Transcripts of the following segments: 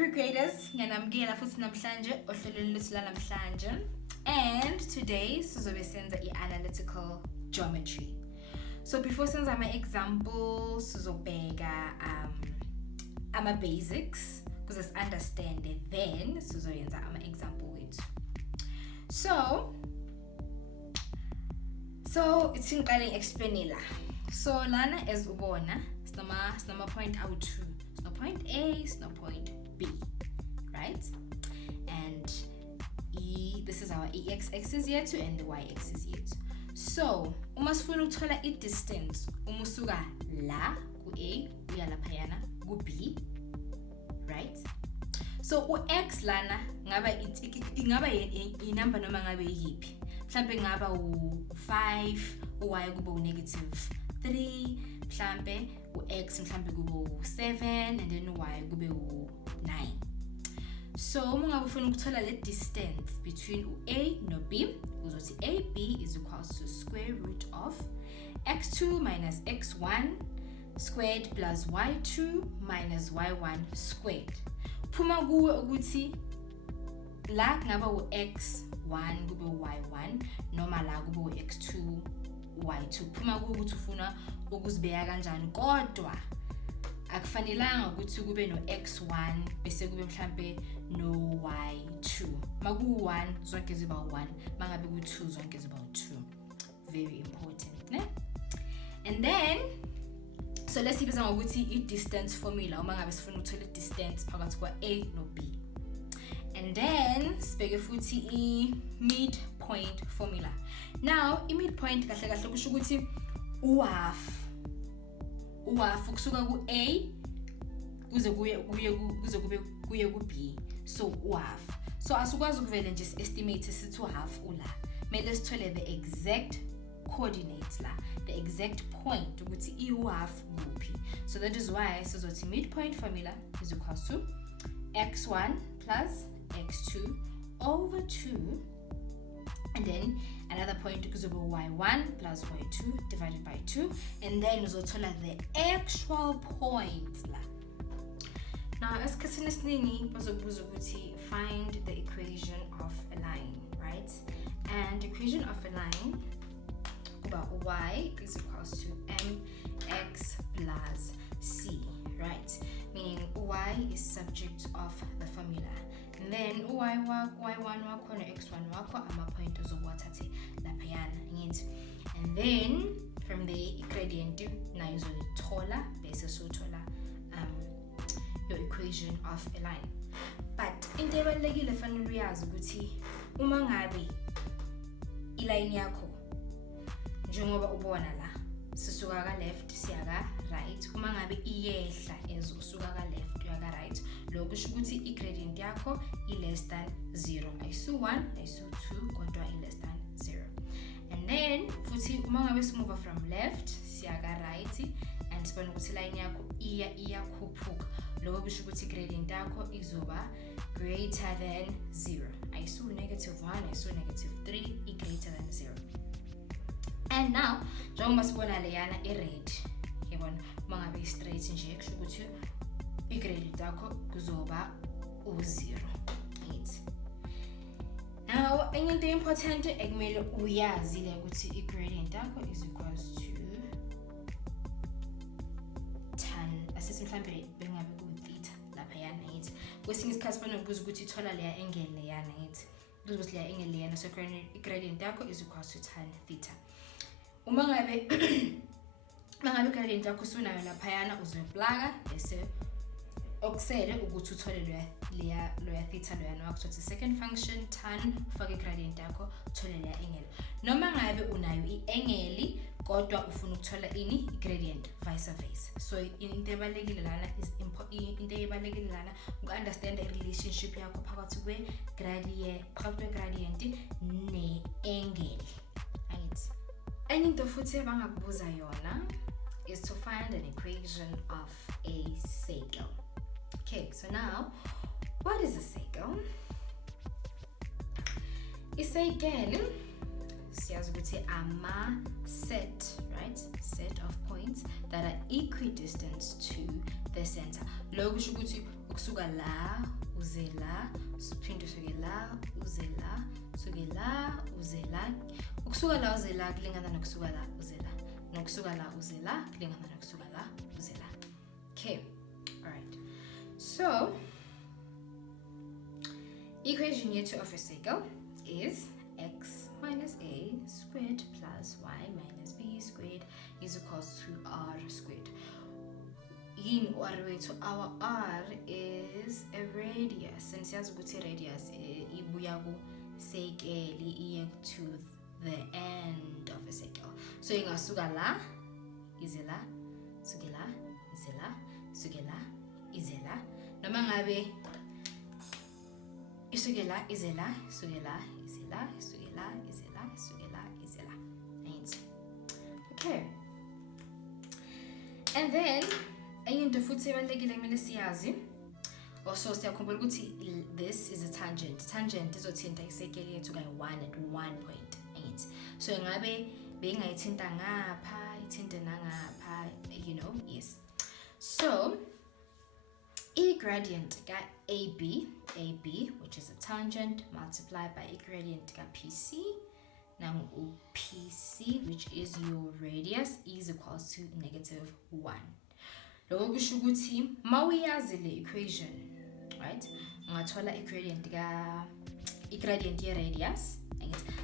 pre-graders, ngiyanamukela futhi namhlanje ohlelweni lethu lanamhlanje, and today sizobe senza i-analytical geometry. So before senza ama-examples sizobheka ama-basics ukuze si-understand it, then sizoyenza ama-example wethu. So it's ngiqale explain la. So lana as ubona sinama point awu-2. No point A, no point B, right? And this is our x-axis yethu and the y-axis yethu. So uma sifuna ukuthola i-distance umusuka la ku-A uya laphayana ku-B, right? So u-x lana ingaba inumber noma ngabe yiphi. Mhlambe ngaba u-5, u-y kube u-3, mhlambe u-x mhlambe kube u-7 and then u-y kube u-9. So uma ngabe ufuna ukuthola le distance between u-A no-B, uzothi AB is equals to square root of x2 minus x1 squared plus y2 minus y1 squared. Phuma kuwe ukuthi la ngaba u-x1 kube u-y1 noma la kube u-x2 y2. Phuma ukuthi ufuna ukuzibeka kanjani, kodwa akufanelanga ukuthi kube no x1 bese kube mhlambe no y2. Maku1 zonke ziba 1, mangabe ku2 zonke ziba 2. Very important, ne? And then so let's ibiza ngokuthi i-distance formula uma ngabe sifuna ukuthola i-distance phakathi kwa A no B. And then sibheke futhi i-midpoint formula. Now i-midpoint kahle kahle kusho ukuthi u-half kusuka ku-A kuze kuye ku-B, so u-half. So asikwazi ukuvele nje estimate sithi u-half ula. Mele sithole the exact coordinates la, the exact point ukuthi i-half kuphi. So that is why sizothi midpoint formula is equals to x1 plus x2 over 2, and then another point kuzobe y1 plus y2 divided by 2, and then uzothola the actual point la. Now esikhathini esiningi bazobuza ukuthi find the equation of a line, right? And the equation of a line kuba y is equals to mx plus c, right? Meaning y is subject of the formula. And then y1 wakho no x1 wakho ama-point uzowathathe laphayana ngithi. And then from the gradient nayo uzoyithola bese sothola your equation of a line. But into ebalulekile fanele uyazi ukuthi uma ngabe i-line yakho njengoba ubona la sisuka ka left siya ka right, uma ngabe iyehla as usuka ka left uya ka right, lokho kusho ukuthi i-gradient yakho i-less than 0. Ayisu-1 ayisu-2 kodwa i-less than 0. And then futhi uma ngabe simuva from left siya ka right and sibona ukuthi line yakho iyakhuphuka, lokho kusho ukuthi i-gradient yakho izoba greater than 0. Ayisu-1 ayisu-3 i-greater than 0. And now njengoba sibona leyana i-red, yabona uma ngabe i-straight nje kusho ukuthi i-gradient yakho kuzoba u-0. Right? Now enye into important ekumele uyazi le ukuthi i-gradient yakho is equals to tan, asithi mhlambe bengabe ku-theta laphayana, right? Kwesinye isikhathi sibona ukubuza ukuthi ithola leya angle leyana, right? Ukuthi leya angle leyana, so i-gradient yakho is equals to tan theta. Uma ngabe i-gradient yakho usunayo laphayana uzoyiplaka bese okusele ukuthi uthole loya theta loyana wakho, ukuthi second function tan ufake i-gradient yakho uthole leya angle. Noma ngabe unayo i-angle kodwa ufuna ukuthola i-gradient vice versa. So into ebalekile lana uku-understand i-relationship yakho phakathi kwe-gradient ne-angle, right? Enye into futhi abangakubuza yona is to find an equation of a circle. Okay, so now what is a circle? A circle siyazi ukuthi ama-set, right? Set of points that are equidistant to the center. Lokho kusho ukuthi ukusuka la uze la uphinde usuke la uze la usuke la uze la ukusuka la uze la kulingana nokusuka la uze la nokusuka la uze la kulingana nokusuka la uze la. Okay, all right, so equation yethu of a circle is x minus a squared plus y minus b squared is equals to r squared. In order to our r is a radius, and siyazi ukuthi radius ibuya ku circle iye to the end of a circle. So ingasuka la ize la suke la ize la suke la ize la noma ngabe isuke la ize la suke la ize la suke la ize la suke la ize la. Right? Okay, and then into futhi ebalekile kumele siyazi also siyakhumbula ukuthi this is a tangent. Tangent izothinta isekele yethu kayi-1 at 1 point. Right? So ingabe bengayithinta ngapha ithinte nangapha, you know. Yes, so e gradient ka AB which is a tangent multiplied by e gradient ka PC now PC which is your radius is equals to -1. Lokho kusho ukuthi mawuyazi le equation, right, ungathola i-gradient ye radius.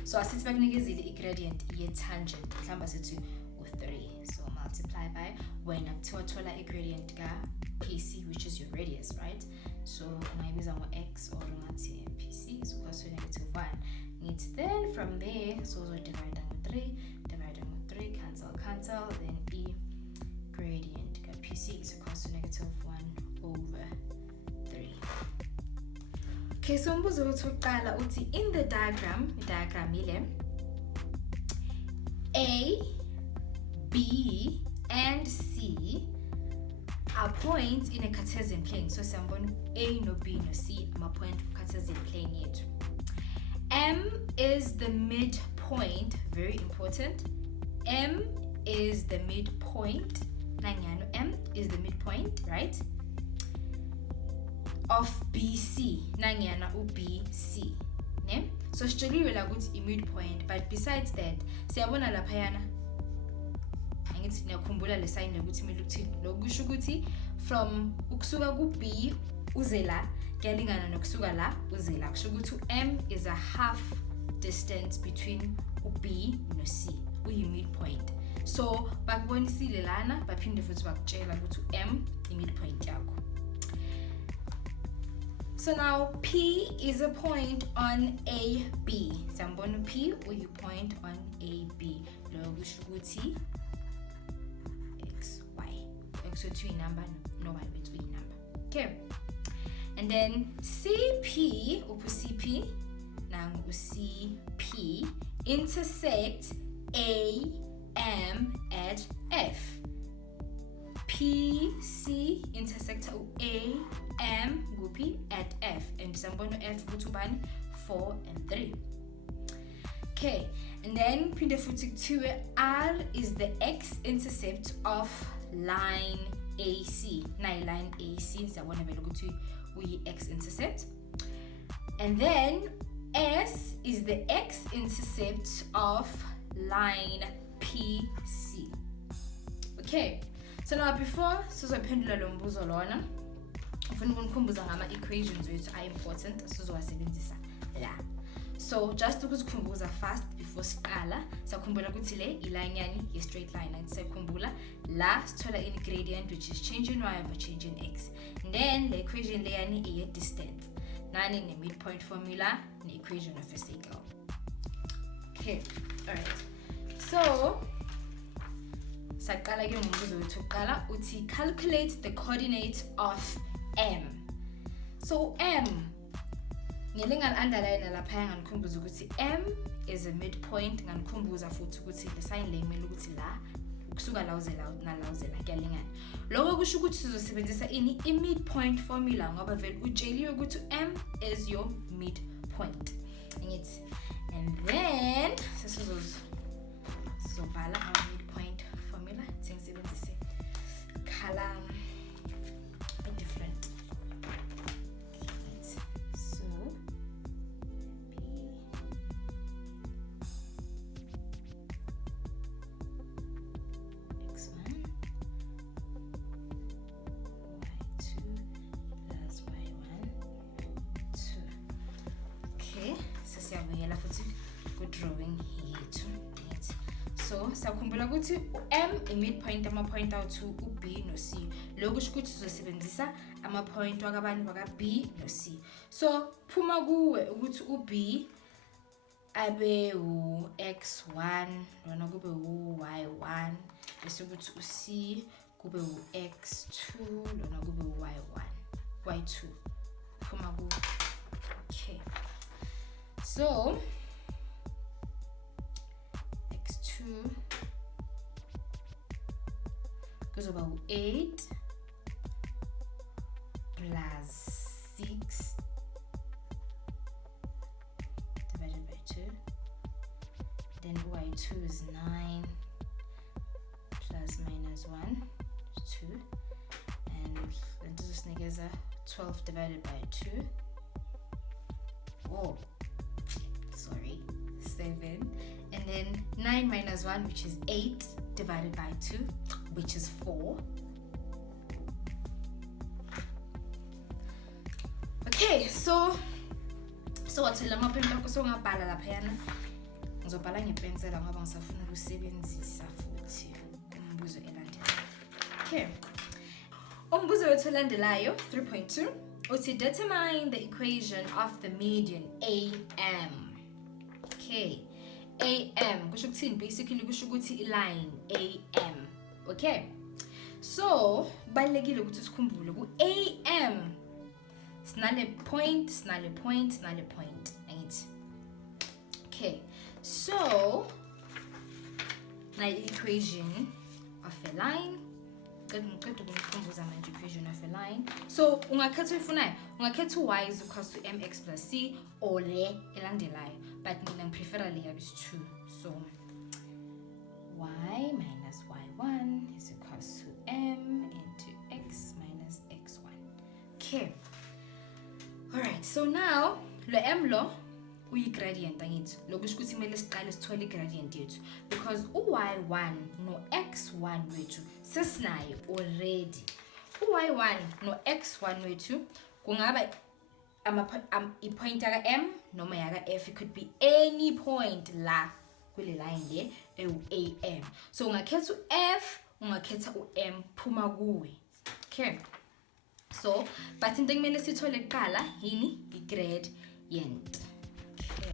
So asithi bakunikezile i-gradient ye tangent mhlawumbe sithi u3, so multiply by wena kuthiwa thola i-gradient ka PC which is your radius, right? So ungayibiza ngo-x or ungathi PC is equals to -1. It's then from there so divide by 3 cancel then e gradient ka PC is equals to -1/3. Okay, so umbuzo wethu uqala uthi in the diagram ile A, B and C are points in a Cartesian plane. So siyambona A no B no C ama point ku Cartesian plane yethu. M is the midpoint, very important. M is the midpoint. Nanyano M is the midpoint, right? Of BC. Nanyana uBC. Ne? So sitsheliwe la ukuthi i-midpoint, but besides that, siyabona laphayana. Angithi niyakhumbula le sign ukuthi kumele ukuthini. Lokusho ukuthi from ukusuka ku-B uze la kuyalingana nokusuka la uze la. Kusho ukuthi M is a half distance between u-B no-C. Uyi-midpoint. So bakubonisile lana baphinde futhi bakutshela ukuthi M i-midpoint yakho. So now P is a point on AB. Siyambona P uyi-point on AB. Lo kusho ukuthi x, y. X to number, no y bethu uyi-number. Okay. And then CP, upu CP, nangu CP intersect AM at F. PC intersect AM guphi at F, and sambona F ukuthi ubani 4 and 3. Okay, and then phinde futhi kuthiwe R is the x-intercept of line AC. Nayi line AC siyabona vele ukuthi uyi-x-intercept. And then S is the x-intercept of line PC. Okay, so now before sizophendula lo mbuzo lona ufuna ukunikhumbuza ngama-equations wethu are-important sizowasebenzisa la. So just ukuzikhumbuza fast before siqala, sakhumbula ukuthi le iline yani ye-straight line, and sakhumbula la sithola in-gradient which is change in y over change in x, and then the equation le yani iye-distance nani ne-midpoint formula ne-equation of a circle. Okay, alright, so saqala ke ngombuzo wethu uqala uthi calculate the coordinates of M. So M ngilinga underline lapha nganikhumbuza ukuthi M is a midpoint, nganikhumbuza futhi ukuthi le sign le imele ukuthi la ukusuka la uze la nala uze la kuyalingana. Lokho kusho ukuthi sizosebenzisa ini i-midpoint formula ngoba vele utsheliwe ukuthi M is your midpoint. Ngithi and then sizobhala our midpoint formula sisebenzise column different. so sakhumbula ukuthi M i-midpoint ama-point awu-2 u-B no-C. Lokho kusho ukuthi sizosebenzisa ama-point wakabani waka-B no-C. So phuma kuwe ukuthi u-B abe u-X1 noma kube u-Y1 bese ukuthi u-C kube u-X2 noma kube u-Y1 Y2 phuma kuwe. Okay, so X2 kuzoba u-8 plus 6 divided by 2. Then y2 is 9 plus minus 1 is 2. And then this is 12 divided by 2. Oh, sorry, 7. And then 9 minus 1, which is 8 divided by 2, which is 4. Okay, so wathela amaphepha akho songabhala lapha yana. Ngizobhala ngepensela ngoba ngisafuna ukusebenzisa futhi umbuzo elandelayo. Okay. Umbuzo wethu elandelayo 3.2 uthi determine the equation of the median AM. Okay. AM kusho ukuthini? Basically kusho ukuthi i-line AM. Okay. So balekile ukuthi sikhumbule ku AM sinale point, sinale point, sinale point. Right? Okay. So na equation of a line. Ngicela ukukhumbuza manje equation of a line. So ungakhetha uyifunayo, ungakhetha y is equals to mx plus c or le elandelayo, but mina ngiprefera le yabis 2. So y minus y1 is equals to m into x minus x1. Okay. Alright, so now lo m lo uyi-gradient angithi. Lokho kusho ukuthi kumele siqale sithole i-gradient yethu because u-y1 no-x1 wethu sesinayo already. U-y1 no-x1 wethu kungaba i-point yaka m noma yaka f. It could be any point la kule line le ewu-am. So ungakhetha u-f, ungakhetha u-m, phuma kuwe. Okay. So but into kumele sithole kuqala yini? I-gradient.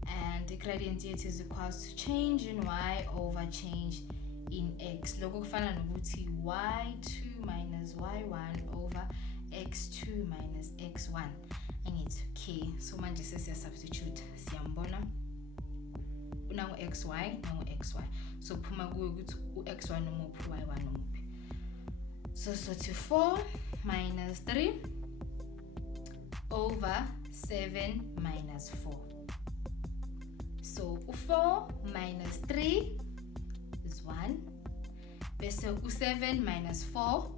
And the gradient yet is equals to change in y over change in x. Lokho kufana nokuthi y2 minus y1 over x2 minus x1. Angithi okay, so manje sesiya substitute. Siyambona unangu xy nangu xy. So phuma kuwe ukuthi u-x1 nomuphi y1 nomuphi. So 4 minus 3 over 7 minus 4. So 4 minus 3 is 1. Bese 7 minus 4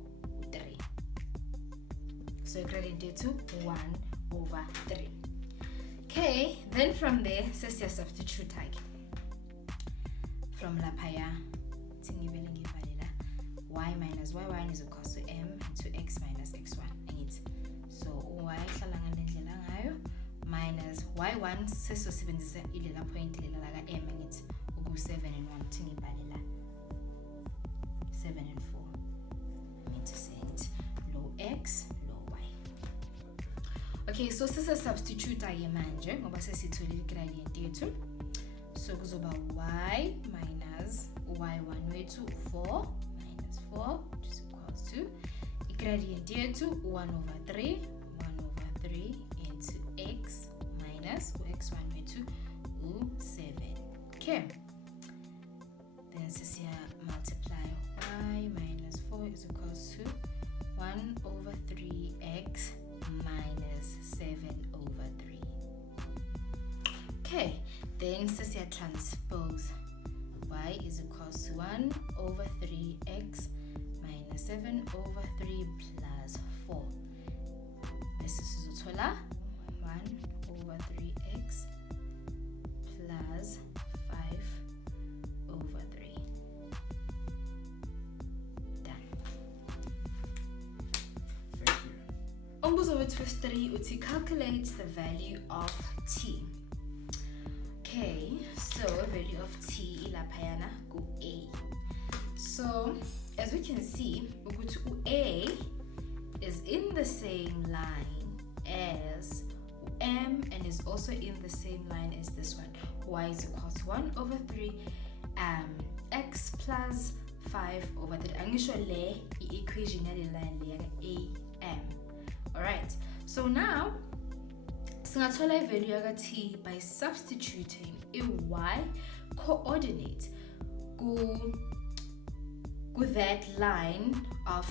3. So gradient to 1 over 3. Okay, then from there, sesiya substitute again. From lapaya, y minus y1 is equals to m into x minus x1. And it's so y minus y1 sesosebenzisa ilela point lela la ka m ngithi uku 7 and 1 thingibhalela 7 and 4. I mean to say it low x low y. Okay, so sesa substitute ake manje ngoba sesithole i-gradient yethu. So kuzoba y minus y1 wethu 4 minus 4 which is equals to i-gradient yethu 1 over 3 into x minus x1 wethu 7. Okay. Then sesiya multiply y minus 4 is equals to 1 over 3x minus 7 over 3. Okay. Then sesiya transpose y is equals to 1 over 3x minus 7 over 3 plus 4. This is uthola 1 over 3x plus 5 over 3. Done. Thank you. Umbuzo wethu 3 uthi calculate the value of t. Okay, so value of t ilaphayana ku a. So as we can see, A is in the same line as M and is also in the same line as this one. Y is equal to 1 over 3 x plus 5 over 3. Angisho le equation yale line le AM. Alright, so now singathola ivalue yaka t by substituting y coordinate with that line of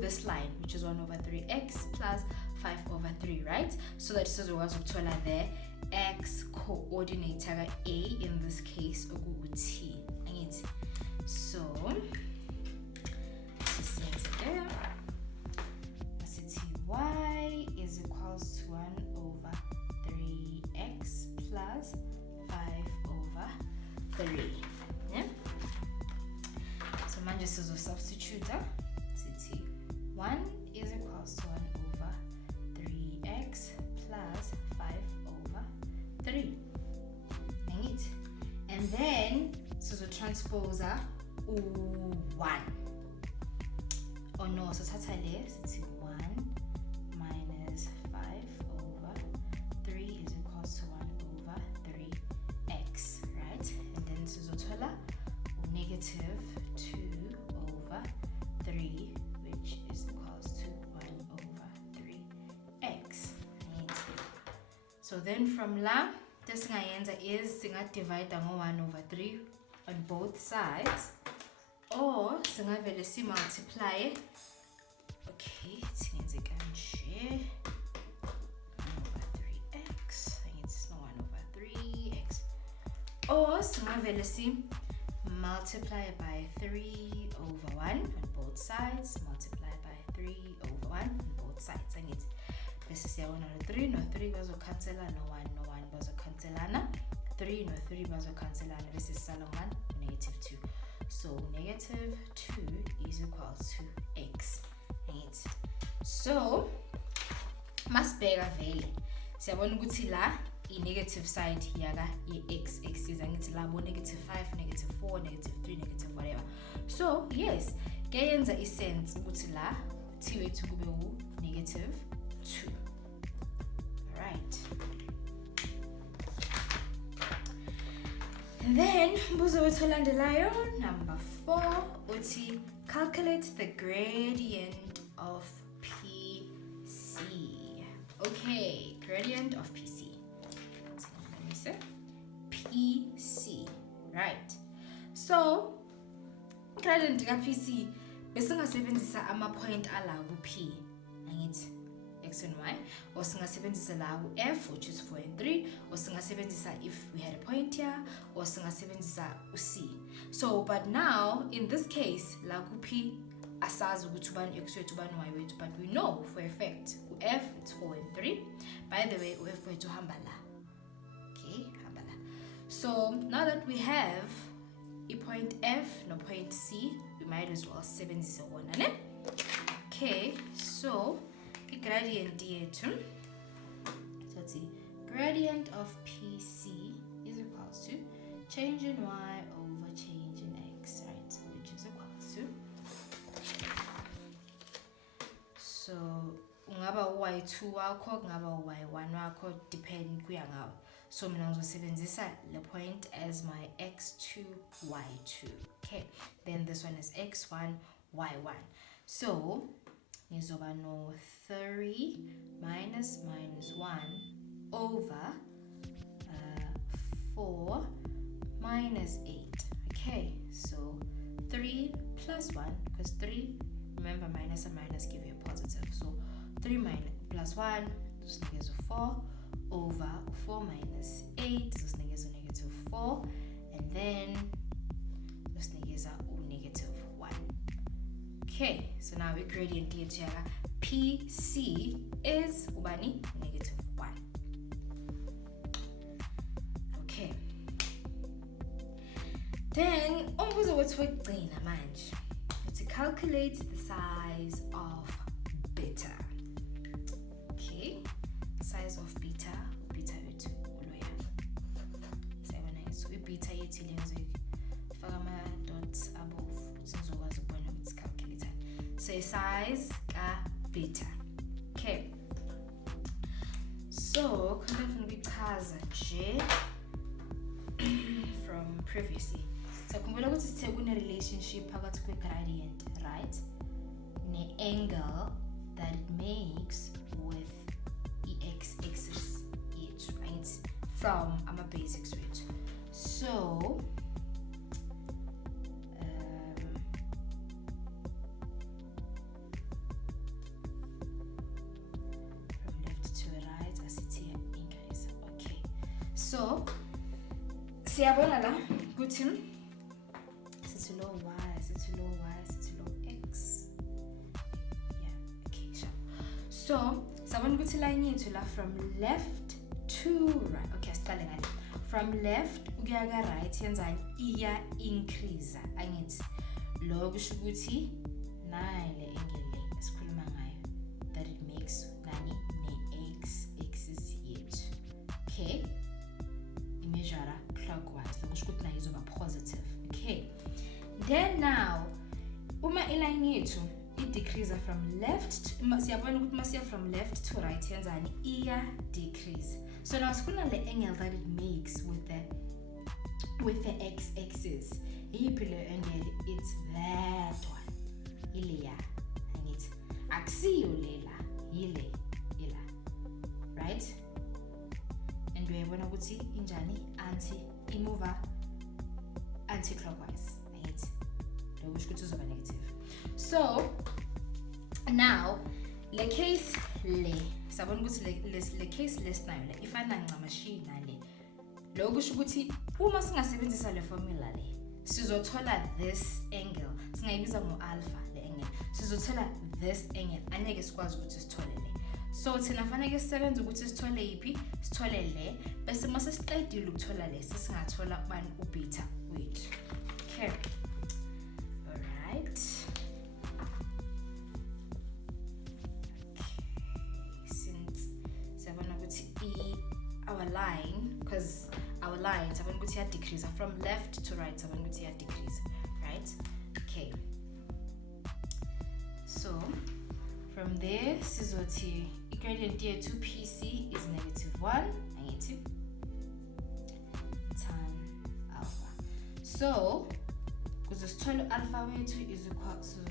this line, which is 1 over 3x plus 5 over 3, right? So that is what we there x coordinate a in this case t. So y is equals to 1 over 3x plus 5 over 3. Yeah. So manje substitute 1 is equals to 1 over 3x plus 5 over 3. And then transpose 1. Oh no, so that's 1 minus 5 over 3 is equals to 1 over 3x, right? And then negative 2 over 3, which is equals to 1 over 3x. Right? So then from la, this is divide 1 over 3 on both sides, or multiply it. Okay, it's 1 over 3x. It's not 1 over 3x. Or multiply by 3 over 1 on both sides. Multiply by 3 over 1 on both sides. And it's this is 1 over 3. No 3 was a cancel. No 1 was a cancel. 3 no 3 was a cancel. This is 1 negative 2. So negative 2 is equal to x. Right? So must be value. So I want to go to la negative side here x is negative 5, negative 4, negative 3, negative whatever. So yes, gayenza isense ukuthi la t wethu kube negative 2. Right. And then mbuzo wethu olandelayo number 4 uthi calculate the gradient of PC. Okay, gradient of PC. PC, right? So gradient ka PC bese ngasebenzisa ama point ala ku P, angithi x and y, or singasebenzisa la ku F, which is 4 and 3, or singasebenzisa if we had a point here, or singasebenzisa u C. So but now in this case la ku P asazi ukuthi ubani x wethu ubani y wethu, but we know for a fact ku F it's 4 and 3. By the way, u F wethu hamba la. So now that we have a point F no point C, we might as well 71. Okay, so the gradient so let's see, gradient of PC is equals to change in y over change in x, right? Which is equals to, so ungaba y2 wakho ngaba y1 wakho depend kuya ngawe. So mina ngizosebenzisa the point as my x2 y2. Okay, then this one is x1 y1. So nizoba no 3 minus 1 over 4 minus 8. Okay, so 3 plus 1, because 3, remember minus and minus give you a positive. So 3 plus 1, this is 4 over 4 minus 8, this is negative 4, and then this is negative 1. Okay, so now we gradient here. PC is ubani negative 1. Okay. Then umbuzo wethu wokugcina manje. To calculate the size of beta. Okay, size of beta wethu uloya. Sayibona so beta yethi lenze faka ama dots above. say size ka beta. Okay, so khona ngichaza nje from previously. So khumbula ukuthi sithe kune relationship phakathi kwe gradient, right? Ne angle that it makes with the x-axis yethu, right? From our basics rate. So from left to right, as it's here, increase. Okay. So siyabona la ukuthi sithi low y, sithi low y, sithi low x. Yeah, okay, sure. So sabona ukuthi line yethu la from left to right. Okay, siqale ngale. From left ukuya ka right yenzani iya increase. Angithi lo kusho ukuthi nale angle esikhuluma ngayo that it makes nani ne x axis yethu. Okay? Measure clockwise. Lo kusho ukuthi nayo izoba positive. Okay. Then now uma iline yethu decrease from left to siyabona ukuthi masiya from left to right yenzani iya decrease. So now sifuna le angle that it makes with the x-axis. Yiphi le angle? It's that one. Ileya. Angithi akusiyo lela, yile. Right? And uyabona ukuthi injani imove anti-clockwise. Angithi lo kusho ukuthi uzoba negative. So now le case le sabona ukuthi le case lesinayo le ifana ncamashi nale. Lo kusho ukuthi uma singasebenzisa le formula le sizothola this angle, singayibiza ngo alpha le angle, sizothola this angle, angeke sikwazi ukuthi sithole le. So thina fanele sisebenze ukuthi sithole yipi, sithole le, bese mase siqedile ukuthola le singathola ubani ubeta wethu. Okay, alright. Our line, because our line sabona ukuthi ya decrease from left to right, sabona ukuthi ya decrease, right? Okay, so from there sizothi gradient yethu PC is -1 angithi tan alpha. So because sithole alpha wethu is equal to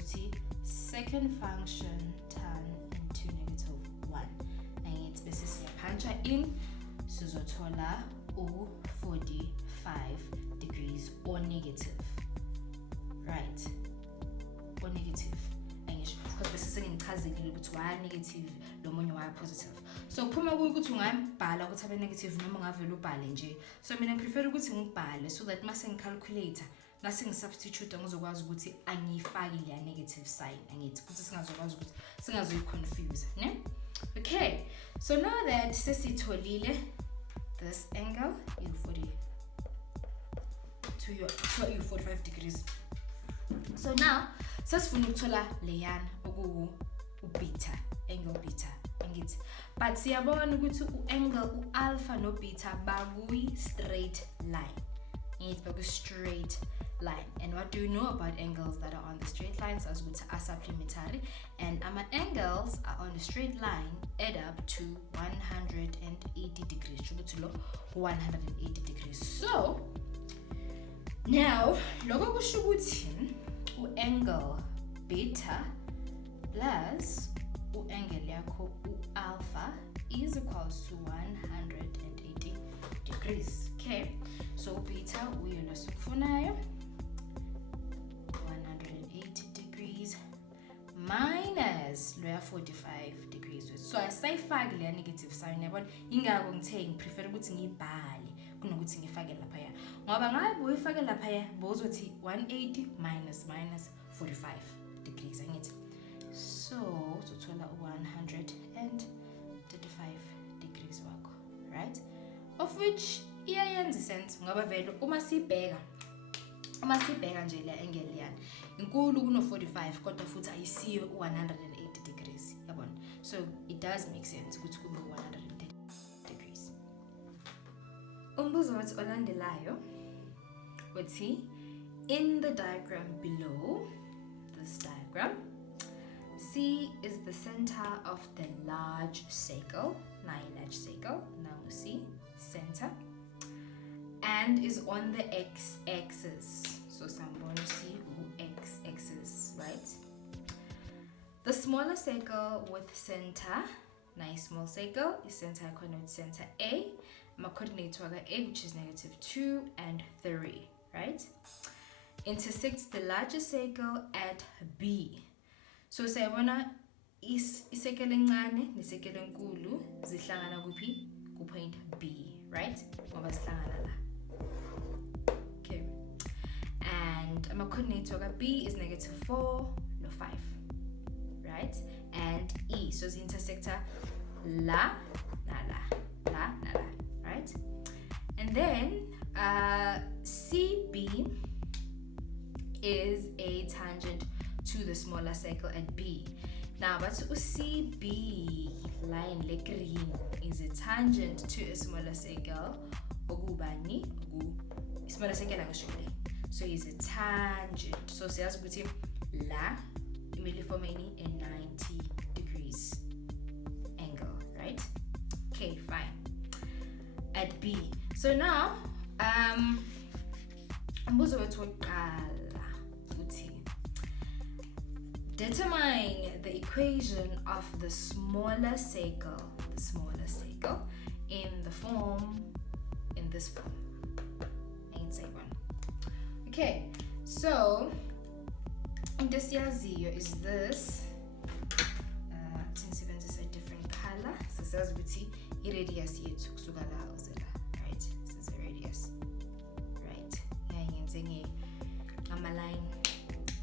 second function tan into -1 angithi bese siyaphuncha in sizothola u-45 degrees or negative, right? Or negative angisho because bese sengichazekile ukuthi why negative lo munye why positive. So kuphuma ukuthi ungayibhala ukuthi abe negative noma ungavela ubhale nje. So mina prefer ukuthi ngibhale so that mase ngicalculate mase ngisubstitute ngizokwazi ukuthi angiyifaki le negative sign angithi ukuthi singazokwazi ukuthi singazoyiconfuse, ne? Okay, so now that sesitholile this angle to 45 degrees. So now sesifuna ukuthola leyana beta, angle beta angithi. But siyabona ukuthi angle alpha no beta bakuyi straight line. Angithi bakuyi straight line. And what do you know about angles that are on the straight lines? As ukuthi are supplementary, and our angles are on a straight line add up to 180 degrees. Shukuthi lo 180 degrees. So now lokho kusho ukuthi angle beta plus angle yakho alpha is equals to 180 degrees. Okay, so beta uyona sikufunayo 180 degrees minus lo ya 45 degrees. So asayifaki le negative sign yabona ingako ngithe ngiprefer ukuthi ngibhale kunokuthi ngifake lapha ya, ngoba ngabe uyifake lapha ya bozothi 180 minus 45 degrees angithi. So uzothola 135 degrees wakho, right? Of which iyayenza sense ngoba vele uma sibheka nje le angle yana inkulu kuno 45 kodwa futhi ayisiyo 180 degrees, yabona. So it does make sense ukuthi kube 180 degrees. Umbuzo wathi olandelayo uthi in the diagram below, this diagram, C is the center of the large circle. Large circle. Now we see center. And is on the x-axis. So someone see x-axis, right? The smaller circle with center, nice small circle, is center coordinate center A. My coordinate A, which is -2 and 3, right? Intersects the larger circle at B. So sayabona isekele encane nesekele enkulu zihlangana kuphi? Ku point B, right? Ngoba zihlangana la. Okay. And my coordinate B is -4 no 5. Right? And E, so the intersector la, right? And then CB is a tangent to the smaller circle at B. Now, but CB line le green is a tangent to a smaller circle. Ogubani, smaller circle actually. So it's a tangent. So says between la form a 90 degrees angle, right? Okay, fine. At B. So now, determine the equation of the smaller circle in this form. Okay, so this is this. Since even this a different color, so says radius here to right? This is a radius, right? I'm a line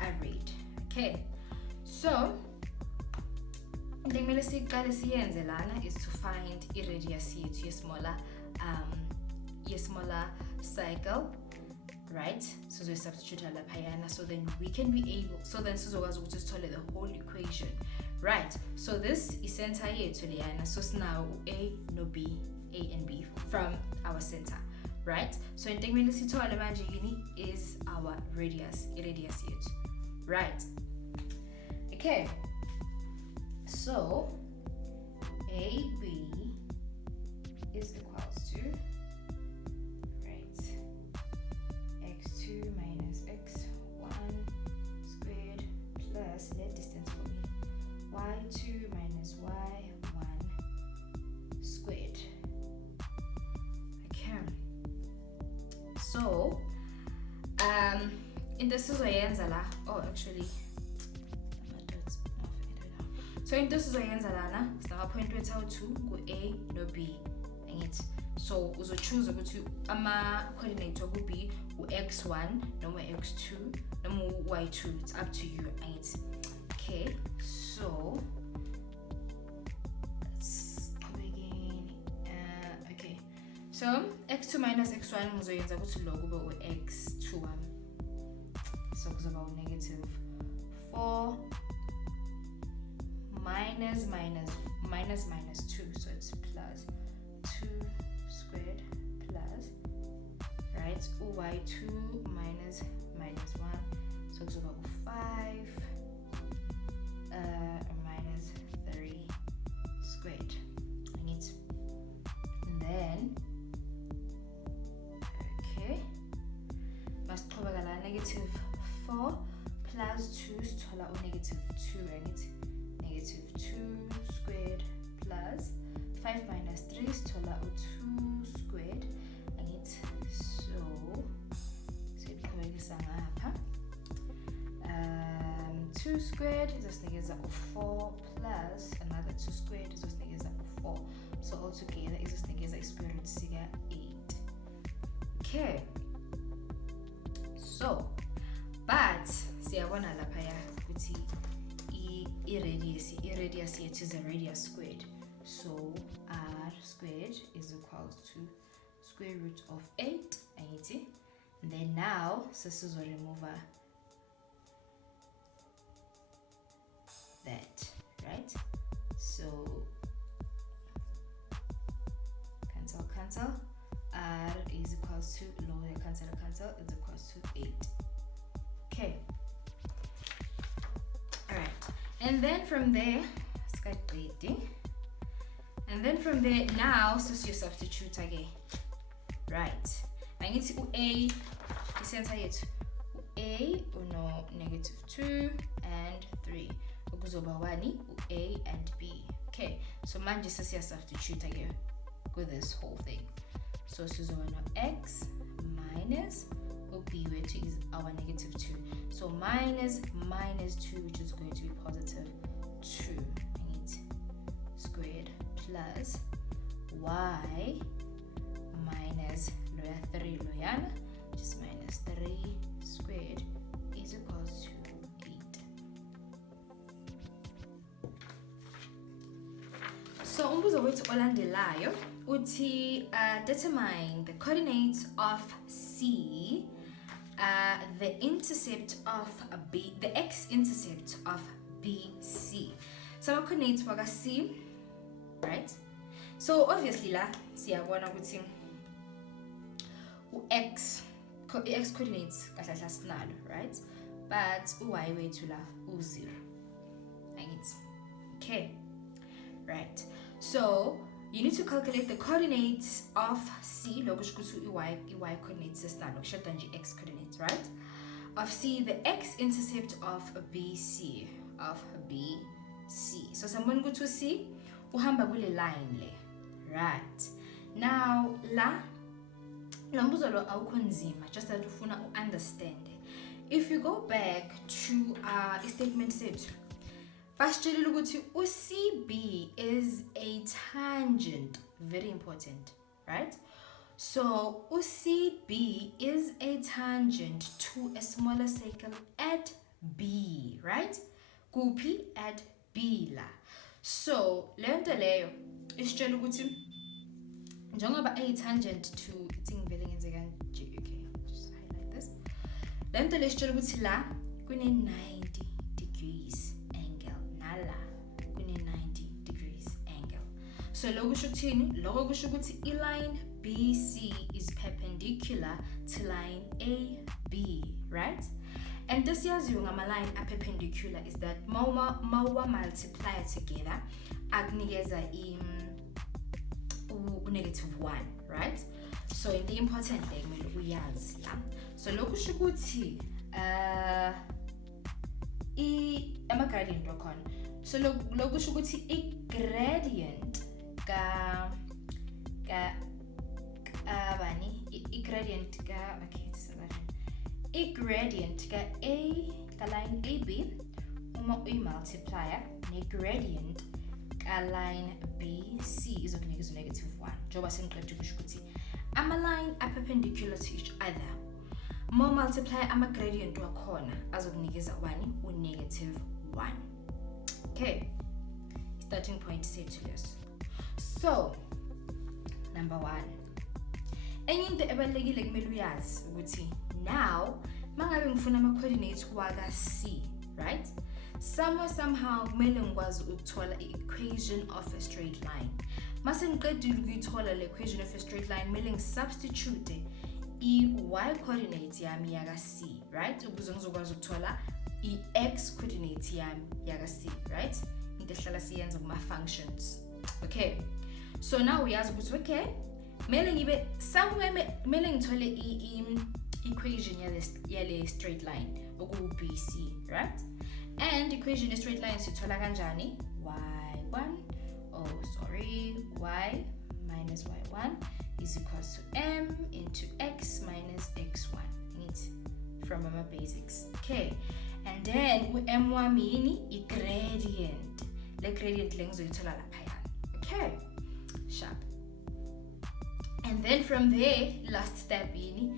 arrayed. Okay, so the is to find a radius here to a smaller cycle. Right, so we substitute a lapayana, so then we can be able, so then Suzoga's will just tell the whole equation, right? So this is center here to Liana, so now A no B, A and B from our center, right? So in Tegmelisi to Alamajini is our radius here, right? Okay, so AB is equals to minus x1 squared plus, let distance for me, y2 minus y1 squared. Okay, so in this is in this is point with how to go A no B, and it's so we choose ama coordinate will be x1 no more x2 no more y2. It's up to you, and it's okay. So let's begin. Okay, so x2 minus x1 muzoyenza ukuthi lo kube x2 so kuzoba -4 minus 2, so it's plus 2 squared plus, right, y2 minus 1, so it's about 5 minus 3 squared, and then okay, must probably -4 plus 2 stola or -2, right? -2 squared plus 5 minus 3 stola or 2 squared, and it's so it corrects 2 squared is just negative 4 plus another 2 squared is just negative 4, so altogether is just negative square root 8. Okay, so but siyabona lapha ya ukuthi iradius here is a radius squared, so r squared is equal to square root of 8, and then now this is what remove that, right? So cancel, r is equal to lower cancel is equal to 8. Okay, all right. And then from there, now so you substitute again, right? I need to A, the center yet A uno -2 and 3. Ukuzoba wani A and B. Okay, so manje so you substitute again with this whole thing. So no x minus B, which is our -2. So minus 2, which is going to be positive 2. I need squared plus y minus 3 loyana, which is minus 3 squared is equals to 8. So umbuzo wethu olandelayo uthi determine the coordinates of C, the intercept of B, the x-intercept of BC. So our coordinates waka C, right? So obviously la siyabona ukuthi x coordinates kahlahla sinalo, right? But y wethu la 0. Okay, right? So you need to calculate the coordinates of C, y coordinates sinalo kushoda nje x coordinates, right? Of C, the x-intercept of BC, So someone go to C, uhamba kule line le, right? Now la mbuzo lo awukho nzima, just that ufuna understand. If you go back to a statement sethu, basitshelile ukuthi uCB is a tangent, very important, right? So uCB is a tangent to a smaller circle at B, right? Kuphi at B la. So lento leyo isitshela ukuthi njengoba a tangent to vele ngenze kanje, okay, just highlight this. Lento le isitshela ukuthi la kune 90 degrees angle, nala kune 90 degrees angle. So lokho kusho ukuthini? Lokho kusho ukuthi i-line BC is perpendicular to line AB, right? And this yaziwa ngama-line perpendicular is that mawa multiply together akunikeza -1, right? So in the important thing kumele uyazi la. So lokho kusho ukuthi ama-gradient wakhona. So lokho kusho ukuthi i-gradient i-gradient ka line AB uma uyi-multiplier ne-gradient ka line BC izokunikeza -1. Njengoba seniqede ukusho ukuthi ama-line are-perpendicular to each other. Uma multiply ama-gradient wakhona azokunikeza -1. Okay, starting point sethu leso. So number 1, enye into ebalulekile kumele uyazi ukuthi now mangabe ngifuna ama-coordinates waka C, right? Somehow kumele ngikwazi ukuthola i-equation of a straight line. Mase ngiqedile ukuyithola le equation of a straight line, kumele ngisubstitute i-y coordinate yami yaka C, right? Ukuze ngizokwazi ukuthola i-x coordinate yami yaka C, right? Into ehlala siyenza kuma-functions. Okay, so now uyazi ukuthi okay, kumele ngibe somewhere, kumele ngithole i-equation yale straight line oku-BC, right? And equation of straight line sithola kanjani? y minus y1 is equals to m into x minus x1. It's from our basics. Okay, and then m wami i-gradient. Le gradient le ngizoyithola lapha. Okay, sharp. And then from there, last step is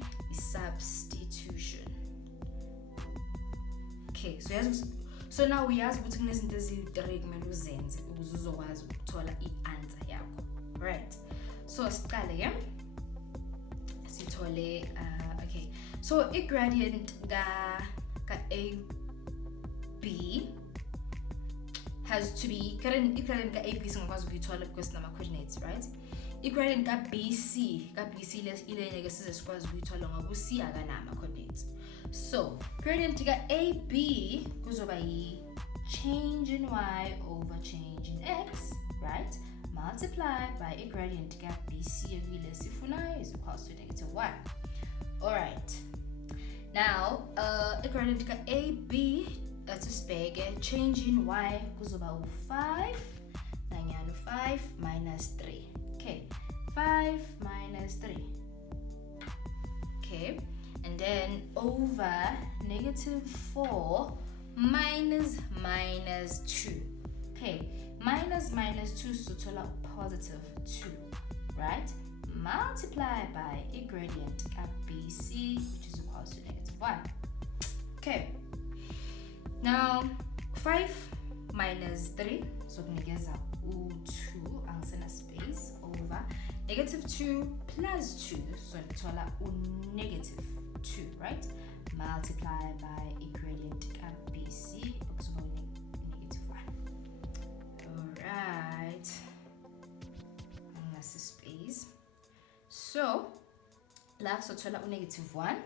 substitution. Okay, so now we ask ukuthi kunezinto eziyi-3 kumele uzenze ukuze uzokwazi ukuthola i-answer yakho. Right. So siqale ke. Sithole okay. So i-gradient ka AB has to be i-gradient ka AB singakwazi ukuyithola because nama coordinates, right? I-gradient ka BC ile ke size sikwazi ukuyithola ngoba uC akanama coordinates. So gradient ka AB kuzoba change in y over change in x, right? Multiplied by a gradient gap BC is equals to -1. Alright. Now, a gradient gap AB, that's a spege, change in y goes about 5, 5 minus 3. Okay, 5 minus 3. Okay, and then over -4 minus 2. Okay, minus 2 so total positive 2, right? Multiplied by a gradient at BC, which is equals to -1. Okay, now 5 minus 3, so negative 2 answer space over -2 plus 2, so total -2, right? Multiplied by a gradient at BC, which is -1. Alright, and that's the space. So, la so thola -1.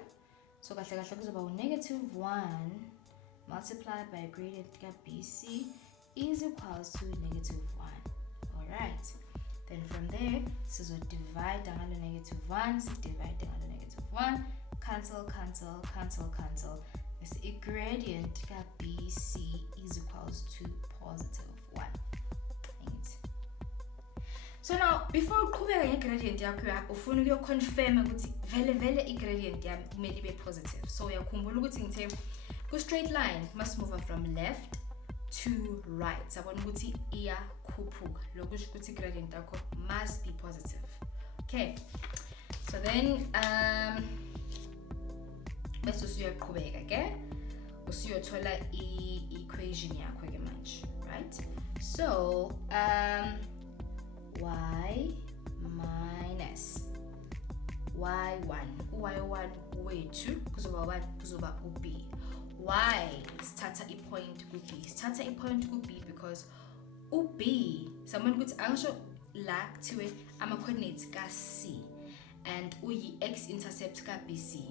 So kahle kahle kuzoba -1 multiplied by gradient gap BC is equals to -1. Alright. Then from there, so divide down the -1, so divide down the -1, cancel. It's a gradient gap BC is equals to +1. So now, before uqhubeka ngegradient yakho ufuna ukuyoconfirm ukuthi vele igradient yami kumele ibe positive. So uyakhumbula ukuthi ngithe ku straight line must move from left to right. Sabona ukuthi iyakhuphuka. Lokho kusho ukuthi gradient yakho must be positive. Okay. So then bese usuyaqhubeka ke usuyothola equation yakho ke manje, right? So y minus y1 wethu kuzoba u-b. Y sithatha i-point ku-b. Sithatha i-point ku-b because u-b sabona ukuthi angisho la kuthiwe ama-coordinates ka-c and uyi-x intercept ka-bc.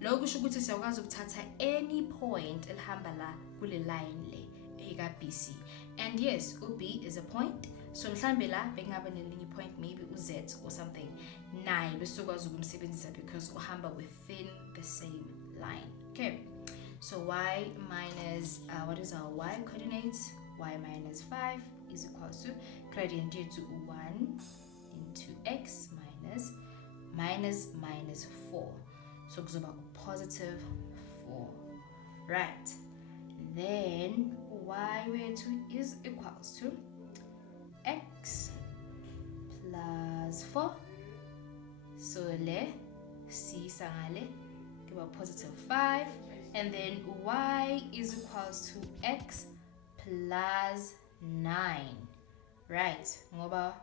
Lokho kusho ukuthi siyakwazi ukuthatha any point elihamba la kule line le eka-bc. And yes, u-b is a point. So mhlambe la bengaba nelinye point, maybe uz or something, naye bese ukwazi ukumsebenzisa because uhamba within the same line. Okay, so y minus what is our y coordinates? Y minus 5 is equals to gradient yethu 1 into x minus 4, so kuzoba positive 4, right? Then y wethu is equals to x plus 4, so le c sangale give a positive 5, and then y is equals to x plus 9, right? Ngoba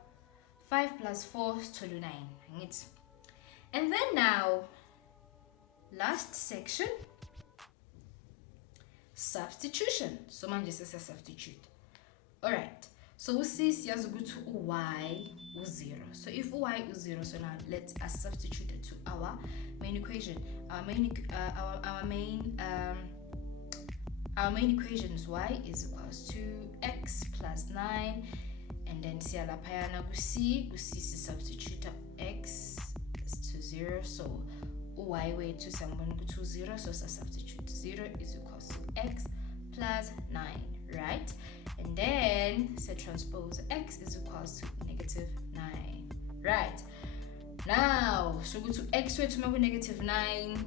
5 plus 4 is 29, right? And then now last section, substitution. So manje sesa substitute. All right. So we see siyazi ukuthi y is 0. So if y is 0, so now let us substitute it to our main equation. Our main equation is y is equals to x plus 9, and then siyalaphayana ku c substitute x is to 0, so y wethu siyambona ukuthi 0, so substitute 0 is equals to x plus 9, right? And then say transpose x is equals to -9, right? Now so go to x wethu maku -9,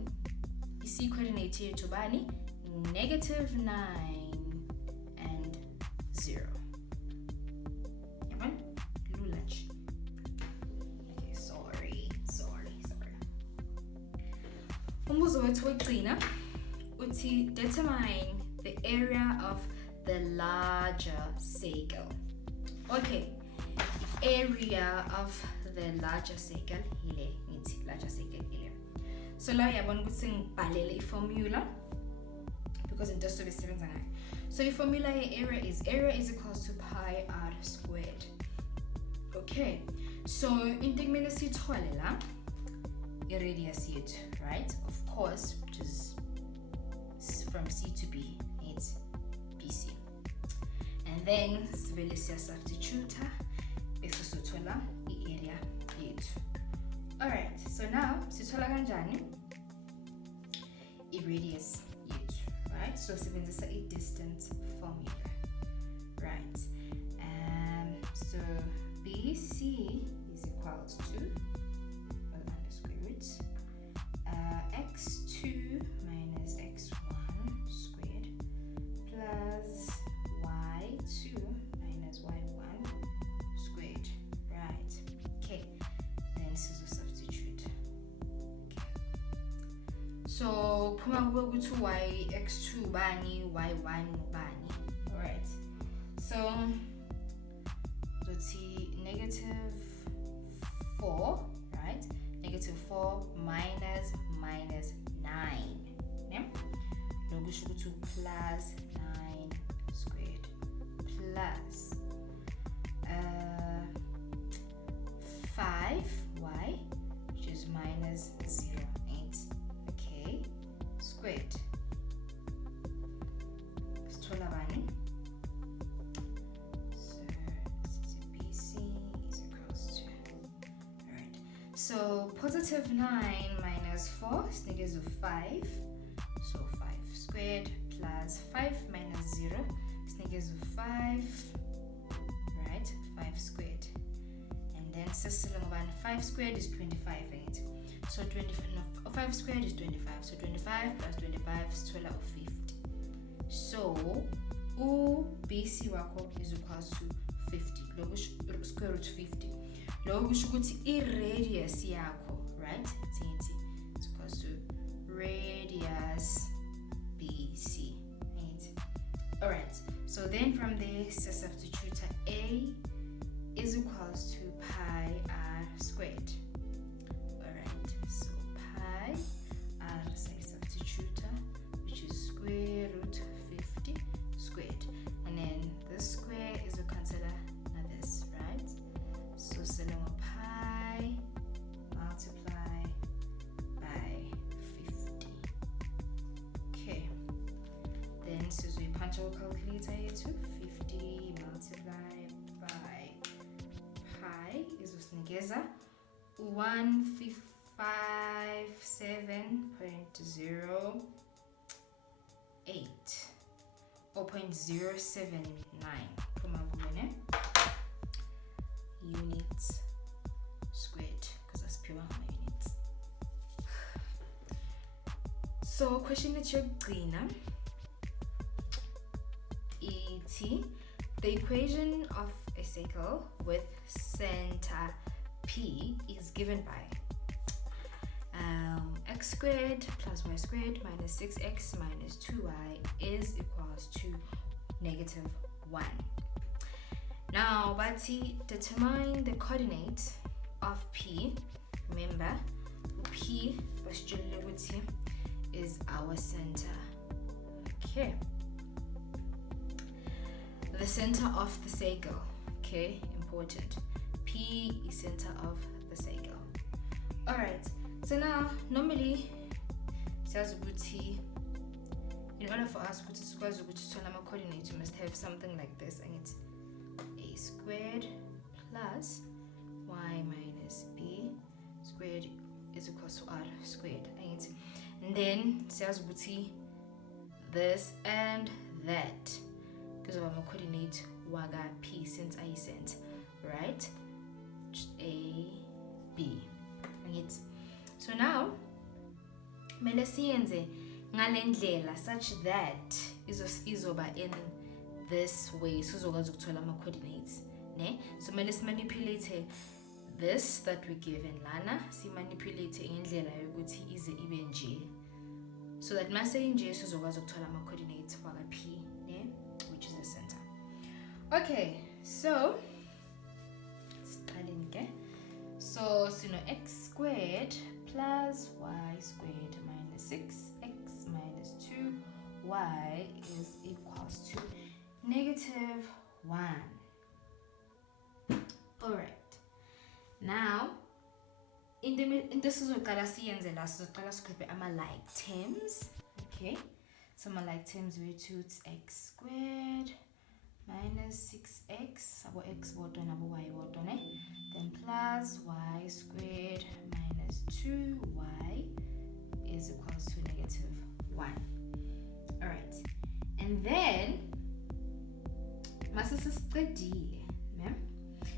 isi coordinate yethu bani -9 and 0. Yabona lula nje. Okay, sorry. Umbuzo wethu wegcina uthi determine the area of the larger circle. Okay, area of the larger circle ile ngithi larger circle ile. So la yabona ukuthi ngibhalele i-formula because into sobe sebenza ngayo. So i-formula ye-area is equals to pi r squared. Okay, so into kumele sithole la i-radius yethu, right? Of course, which is from C to B. It's BC. And then sivele siya substitute bese sothola i-area yethu. Alright, so now sithola kanjani i-radius yethu, right? So sibenzisa i-distance formula, right? So BC is equals to, under square root, x2 minus x1 squared plus y2 minus y1 squared, right? Okay, then this is a substitute. Okay. So phuma kube kuthi y x2 bani, y1 bani. All right. So negative 4, right? Negative 4 minus 9. Yeah? No, we should go to plus 9 squared plus 5y, which is minus 0.8. Okay, squared. So positive 9 minus 4 is negative 5. So 5 squared plus 5 minus 0 is negative 5. Right? 5 squared. And then 5 squared is 25, right? So 5 squared is 25. So 25 plus 25 is 12 or 50. So BC wako is equals to 50. Square root 50. Lo kusho ukuthi i-radius yakho, right? It's equals to radius BC, right? Alright, so then from there, substitute A is equals to pi r squared. Alright, so pi r, say substitute, which is square root 50 squared. And then this square is a consider this, right? So selling pi multiply by 50. Okay. Then so we punch our calculator here to 50 multiplied by pi is usinikeza 157.08 or 0.079 units squared, because that's pure units. So question that you're gonna the equation of a circle with center P is given by x squared plus y squared minus 6x minus 2y is equals to negative 1. Now, Bati, determine the coordinate of P. Remember, P is our center. Okay. The center of the circle. Okay, important. P is center of the circle. Alright, so now, normally, in order for us to coordinate, you must have something like this, and it's a squared plus y minus b squared is equals to r squared, right? And then this and that, because I'm gonna coordinate waga p since I sent, right? A b, right? So now let's siyenze ngalendlela such that izoba in this way, so sizokwazi ukuthola ama coordinates, ne? So let's manipulate this that we given lana, si manipulate ngendlela yokuthi ize ibe nje, so that mase inje sizokwazi ukuthola ama coordinates for the p, ne? Which is the center. Okay, so starting again. So x squared plus y squared minus 6x minus 2y is equals to negative 1. Alright. Now, in this is what siyenze la sizoqala sikhiphe ama like terms. Okay. something like terms wethu it's x squared minus 6x, abo x bodwa nabo y bodwa, ne? Then plus y squared minus 2y is equals to negative 1. Alright, and then masasisiqedile, ne?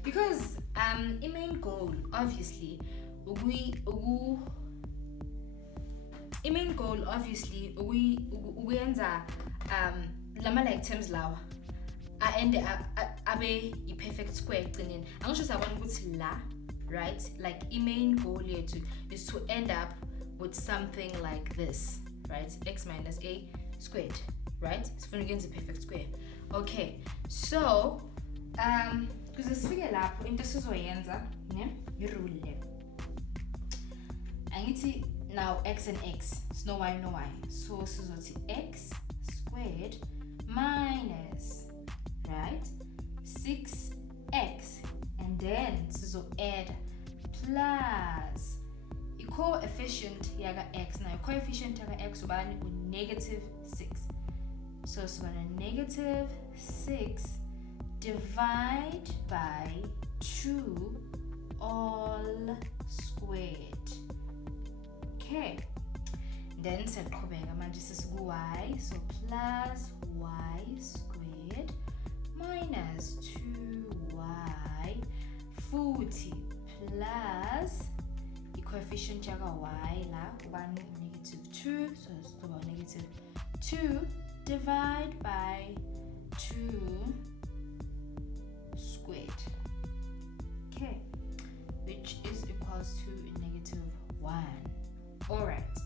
Because the main goal obviously ukuyenza lama like terms lawa aende abe i-perfect square ekugcineni. Angisho sabona ukuthi la, right, like main goal yethu is to end up with something like this, right? X minus a squared, right? Sifuna ukuyenza i-perfect square. Okay, so kuze sifike lapho into sizoyenza, ne, irule le. Angithi now x and x, so no y, no y. So sizothi x squared minus, right, 6x, and then sizo add plus the coefficient yaga x. Now coefficient yaga x ubani with negative 6. So it's going to negative 6 divide by 2 all squared. Okay, then set this is y, so plus y squared minus 2y 40 plus the coefficient yaga y la negative 2, so it's about negative 2 divide by 2 squared, okay, which is equals to negative 1. Alright,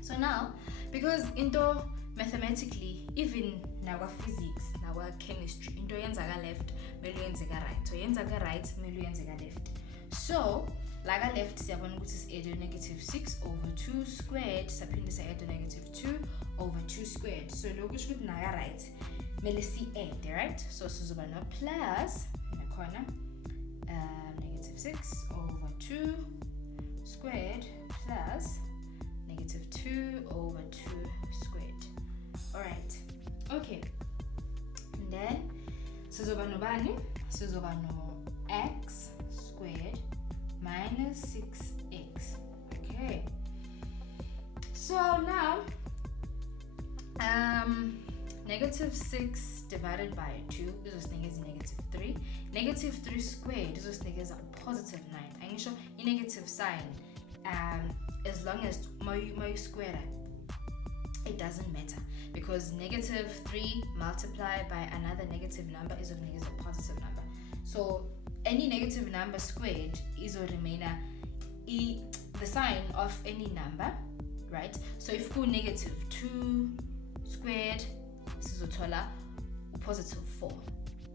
so now because into mathematically, even now physics, now chemistry, into yenzaka left melu yenzeka right, so yenzaka right melu yenzeka left. So like a left siyabona ukuthi si-add negative 6 over 2 squared, saphinde sa-add negative 2 over 2 squared. So lokhu kusho ukuthi naka right mele si-add, right? So sizoba no plus nakhona negative 6 over 2 squared plus negative 2 over 2 squared. Alright, okay, and then sizoba no bani, sizoba no x squared minus 6x. Okay, so now negative 6 divided by 2 is negative 3. Negative 3 squared is positive 9. I'm sure in negative sign, as long as my square it doesn't matter, because negative 3 multiplied by another negative number is a positive number. So any negative number squared is a remainder the sign of any number, right? So if we negative 2 squared, this is a positive 4,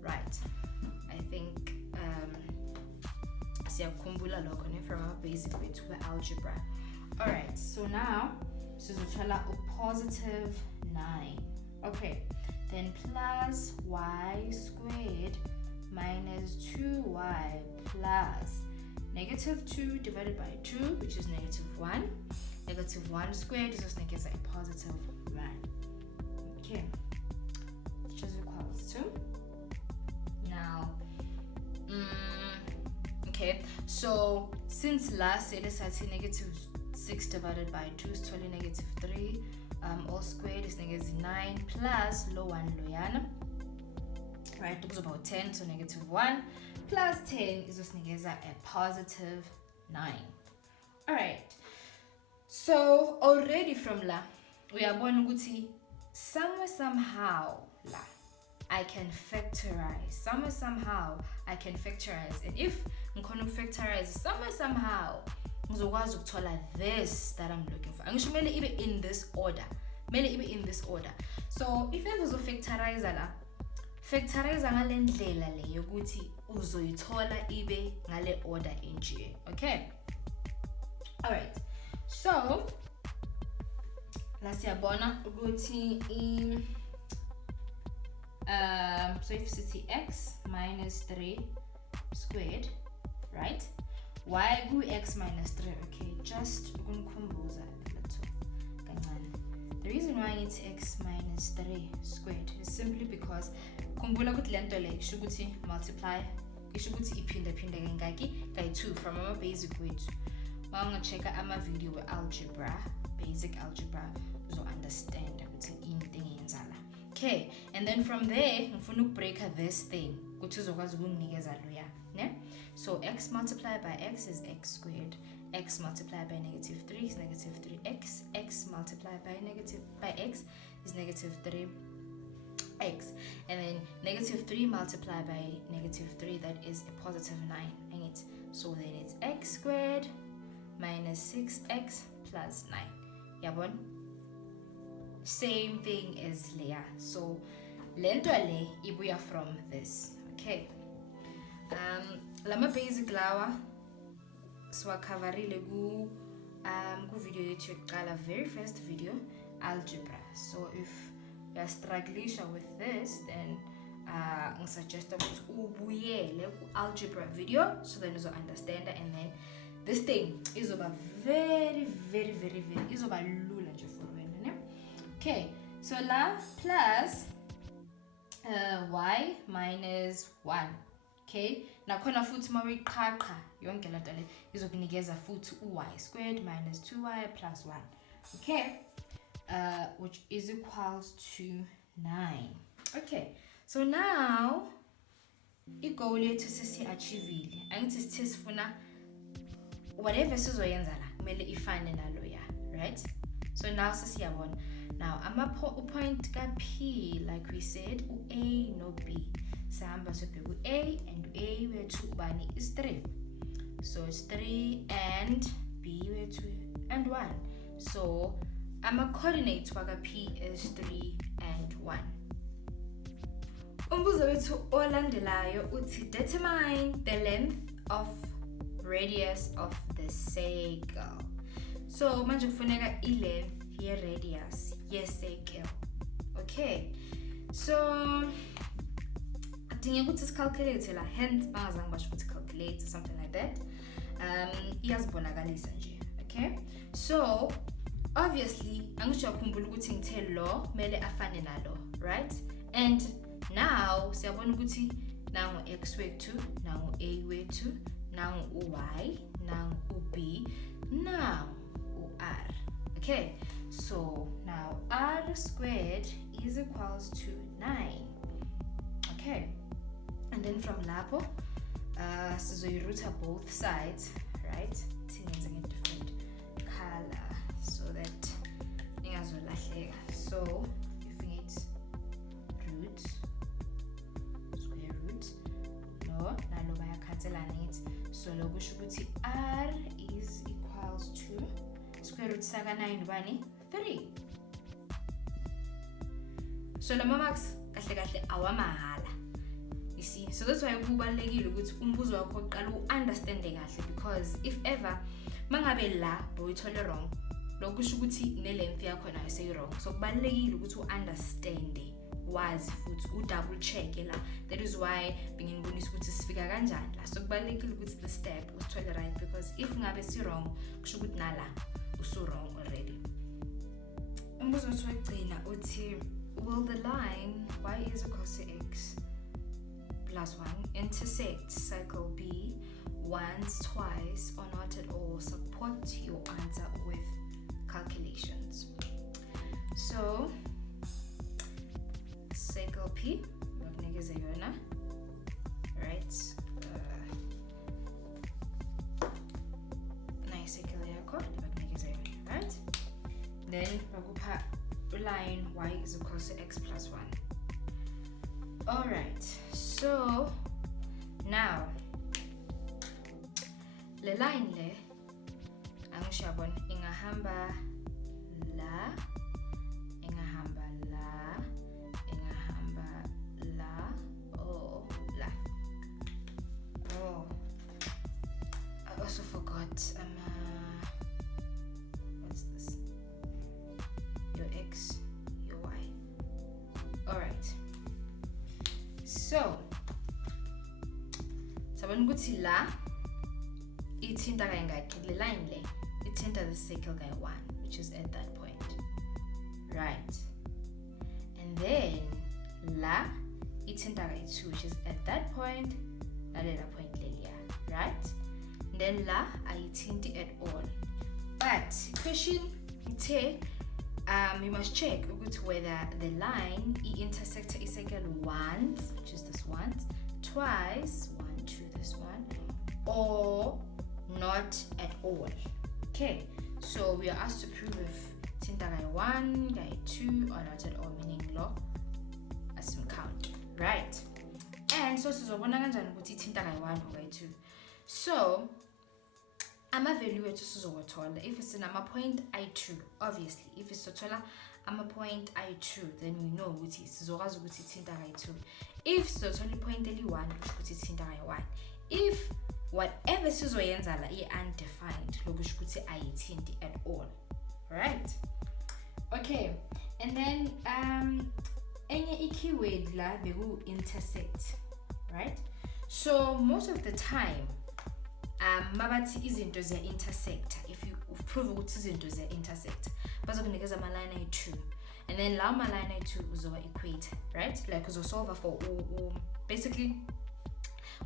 right? I think from our basic way to algebra. Alright, so now this is a positive 9. Okay, then plus y squared minus 2y plus negative 2 divided by 2, which is negative 1. Negative 1 squared is just a positive 1. Okay, which is equals to now. Okay, so since last year, let's say negative 6 divided by 2 is totally negative 3. All squared is negative 9 plus low 1 loyana. Right, it was about 10, so negative 1 plus 10 is just negative a positive 9. Alright, so already from la, we are born guti somewhere somehow la I can factorize. Somewhere somehow I can factorize. And if I'm going to factorize somewhere somehow, ngizokwazi ukuthola this that I'm looking for. Angisho mele ibe in this order. Mele ibe in this order. So if I uzofactorize la, factorize ngale ndlela le yokuthi uzoyithola ibe ngale order enje. Okay? Alright. So la siyabona ukuthi so if you see x minus 3 squared, right? Y go x minus 3, okay, just ukunkhumbuza letho kancane. The reason why it's x minus 3 squared is simply because kumbula ukuthi lento le isho ukuthi multiply, isho ukuthi iphinde kangaki kayi2 from our basic wethu. Mawunga checka ama video we algebra, basic algebra, uzo understand ukuthi into engiyenzala. Okay, and then from there ngifuna ukubreak this thing ukuthi uzokwazi ukunginikeza loya, ne? So x multiplied by x is x squared. X multiplied by negative 3 is negative 3x. X multiplied by x is negative 3x. And then negative 3 multiplied by negative 3, that is a positive 9. So then it's x squared minus 6x plus 9. Yabon? Same thing as Leah. So lento le ibuya from this. Okay. Lama basic lawa swakavarile ku video yethu yokuqala, very first video, algebra. So if you are struggling with this, then I suggest that you ubuyele ku algebra video so then you understand it, and then this thing is over very is over lula nje for wena, ne? Okay, so la plus y minus 1. Okay, nakhona futhi mawiqhaqha yonke lento le izokunikeza futhi y squared minus 2y plus 1. Okay, which is equals to 9. Okay, so now igoal yethu sesiachievile. Angithi sithe sifuna whatever sizoyenza la kumele ifane nalo ya, right? So now sesiyabona. Now point ka P, like we said, A no B. Samba sobheka A, and A wethu ubani is 3. So it's 3 and B wethu and 1. So coordinates waka P is 3 and 1. Umbuzo wethu olandelayo uthi determine the length of radius of the circle. So manje kufuneka i-length ye-radius ye-circle. Okay, so adinga ukuthi calculate la, hence bangazange basho ukuthi calculate or something like that. Iyazibonakalisa nje. Okay, so obviously angisho ukukhumbula ukuthi ngithe lo mele afane nalo, right? And now siyabona ukuthi nangu x wethu, nangu a wethu, nangu y, nangu b, nangu r. Okay, so now r squared is equals to 9. Okay, and then from lapho sizoyiruta both sides, right? Tingenza nge different color so that ningazolahleka. So if we need root, square root, no, nalo bayakhathelana ngithi, so lokho kusho ukuthi r is equals to square root saka 9 ubani 3. So lama marks kahle awamahala. You see, so that's why kubalekile ukuthi umbuzo wakho oqala uunderstand kahle, because if ever mangabe la boyithole wrong, lokho kusho ukuthi ne length yakho nayo sey wrong. So kubalekile ukuthi uunderstand, wazi futhi udouble check la. That is why bengibonisa ukuthi sifika kanjani la. So kubalekile ukuthi the step usithole right, because if ngabe si wrong kusho ukuthi nala usu wrong already. Umbuzo wethu wegcina uthi, will the line y is equals to x plus 1 intersect circle B once, twice, or not at all? Support your answer with calculations. So circle P, right? Nice circle here, right? Then line y is equals to x plus 1. Alright, so now le line le angishabona ingahamba la, ingahamba la, ingahamba la, oh la. Oh, I also forgot what's this? Your x, your y. Alright, so sabona ukuthi la ithinta kayingaki le line le ithinta the circle guy 1, which is at that point, right? And then la ithinta kayi-2, which is at that point nalela point leya, right? And then la ayithinti at all. But question ithe you must check whether the line intersector is equal once, which is this once, twice, 1, 2, this one, or not at all. Okay, so we are asked to prove if tinta guy 1, guy 2, or not at all, meaning law as some count, right? And so sizobona kanjani ukuthi tinta guy 1 or guy 2. So ama-value wethu sizowathola if it's nama-point I2, obviously. If it's sothola ama-point I2, then we know ukuthi sizokwazi ukuthi ithinta kayi-2. If sizothola i-point eli-1, kusho ukuthi ithinta kayi-1. If whatever sizoyenza la i-undefined, lokusho ukuthi ayithinti at all, right? Okay, and then enye i-keyword la beku-intersect, right? So most of the time mabathi izinto ziya-intersecta, if you prove ukuthi izinto ziya-intersecta, bazokunikeza ama-line ayi-2, and then lawo ma-line ayi-2 uzowa-equate, right? Like uzosolve for basically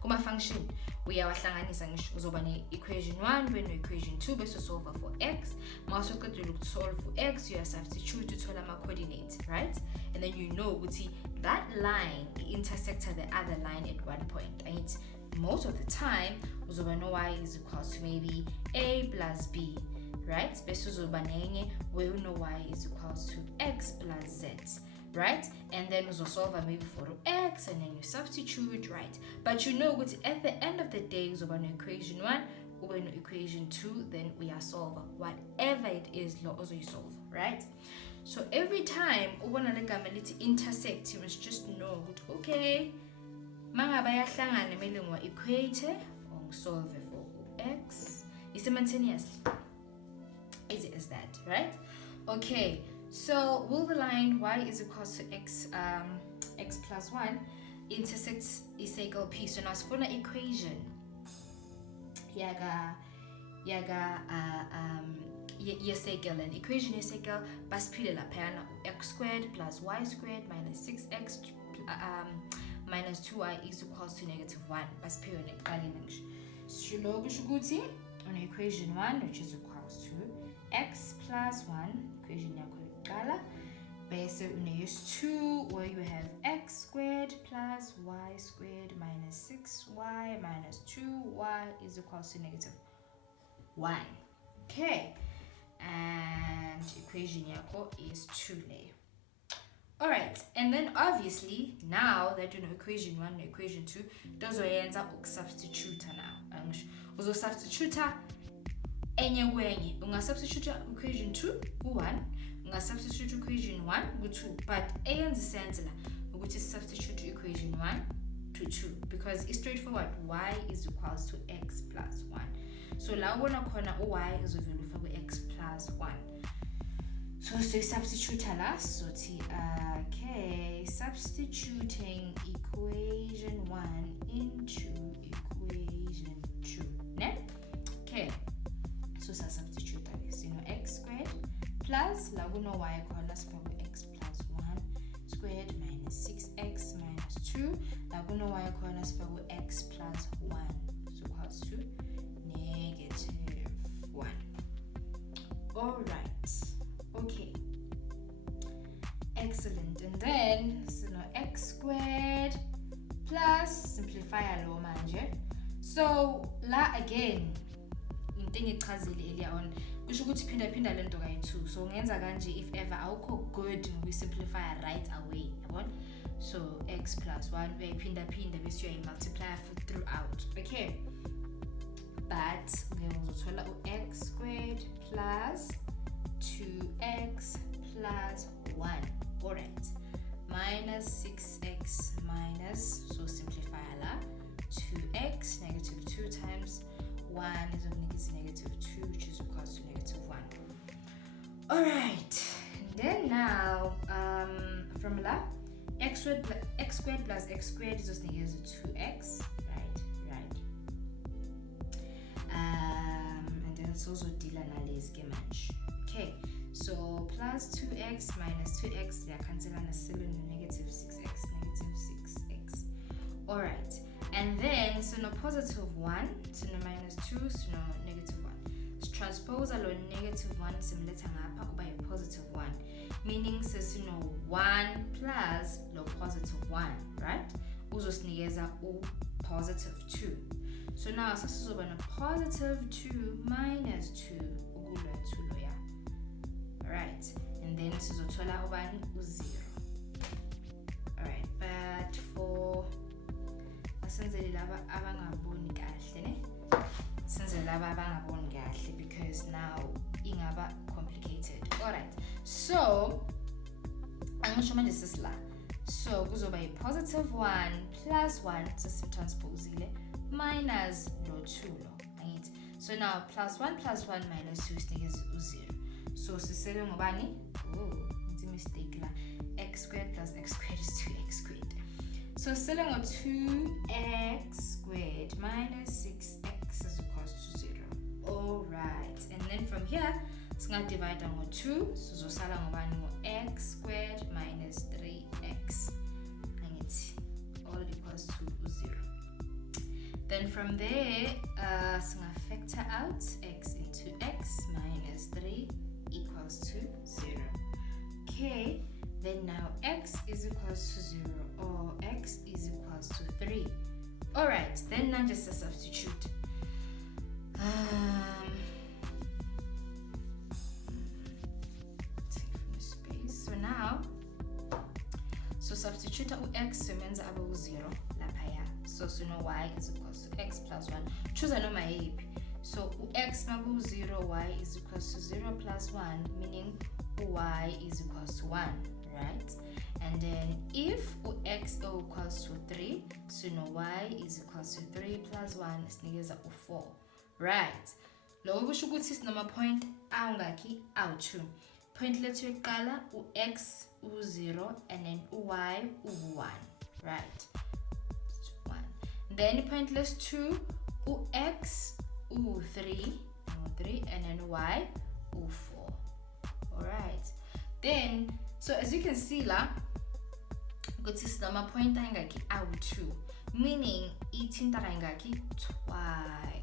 kuma-function uyawahlanganisa ngisho, uzoba ne-equation 1 ube ne-equation 2 bese usolve for x. Mawusuqedile ukusolve for x, uya-substitute uthola ama-coordinates, right? And then you know ukuthi that line intersecta the other line at one point, and most of the time uzoba no y is equals to maybe a plus b, right? Bese uzoba nenye where you know y is equals to x plus z, right? And then uzosolve maybe for x, and then you substitute, right? But you know what, at the end of the day uzoba no equation 1 or no equation 2, then we are solve whatever it is lo uzoyisolve, right? So every time ubona legama lithi intersect, you must just know okay, mangaba yahlangana kumele ngiwa-equate or ngisolve for x. Simultaneously. Easy as that, right? Okay, so will the line y is equals to x plus 1 intersects cycle p? So now for an equation yaga yecycle, and equation yecycle basiphilela phayana x squared plus y squared minus 6x minus 2y is equals to -1. Basiphiwe nekuqaleni ngisho. Silo kusho ukuthi on equation 1, which is equals to x plus 1, equation yakho yokuqala, bese une-2 where you have x squared plus y squared minus 6y minus 2y is equals to -1. Okay, and equation yakho is 2 there. Alright, and then obviously now that you know equation 1 and equation 2, uzoyenza ukusubstitute now. Uzosubstitute enye kwenye. Ungasubstitute equation 2 ku-1, ungasubstitute equation 1 ku-2, but eyenza sense la ukuthi substitute equation 1 to 2, because it's straightforward. Y is equals to x plus 1. So la ubona khona y izovela ufake x plus 1. So substitute la, so okay, substituting equation 1 into equation 2. Ne? Okay, so substitute this, you know, x squared plus la we know y equals x plus 1 squared minus 6x minus 2. La we know y equals x plus 1 so equals to -1. All right. Okay, excellent. And then so now x squared plus simplify lo manje. So la again into engichazile earlier on kusho ukuthi phinda lento kayi-2. So ngenza kanje if ever awukho good we simplify right away, yabona? So x plus 1 uyayiphinda bese uyayimultiply throughout. Okay, but ngizothola u-x squared plus 2x plus 1, alright, minus 6x minus, so simplify la, 2x, -2 times 1 is -2, which is equals to -1. Alright, then now from la, x squared plus x squared is just -2x, right, and then it's also deal analyze manje. Okay, So plus 2x minus 2x, they are cancelling a 7 negative 6x, negative 6x. Alright, and then so no positive 1, so no minus 2, so no negative 1. Transpose along negative 1 similar to by a positive 1, meaning says you know 1 plus lo positive 1, right? Also sneeza o positive 2. So now this is over a positive 2 minus 2 alright, and then this is a 0. Alright, but for because now ingaba complicated. Alright, so I'm going to show you this is la. So goes over a positive 1 plus 1 transpose minus lo 2 right? So now plus 1 minus 2 is 0. So sisele ngobani? Oh, it's a mistake la. X squared plus x squared is 2x squared. So selling a 2x squared minus 6x is equals to 0. Alright, and then from here, it's going to divide on 2. So selling x squared minus 3x. And it's all equals to 0. Then from there, it's going to factor out x into x minus 3 equals to 0. Okay, then now x is equals to 0 or x is equals to 3. Alright, then now just a substitute. Take from the space. So now, so substitute x means about 0 lapaya. So no y is equals to x plus 1. Choose a number a. So x now 0, y is equals to 0 plus 1, meaning y is equals to 1, right? And then if x equals to 3, so no y is equals to 3 plus 1 is 4, right? Lo kusho ukuthi sinoma point awungaki awu2. Point lethu yokuqala x u0 and then y u1, right? 1. Then pointless 2 x u3 and then y u4. Alright. Then so as you can see la number point ayingaki awu2, meaning ithinta kayingaki twice.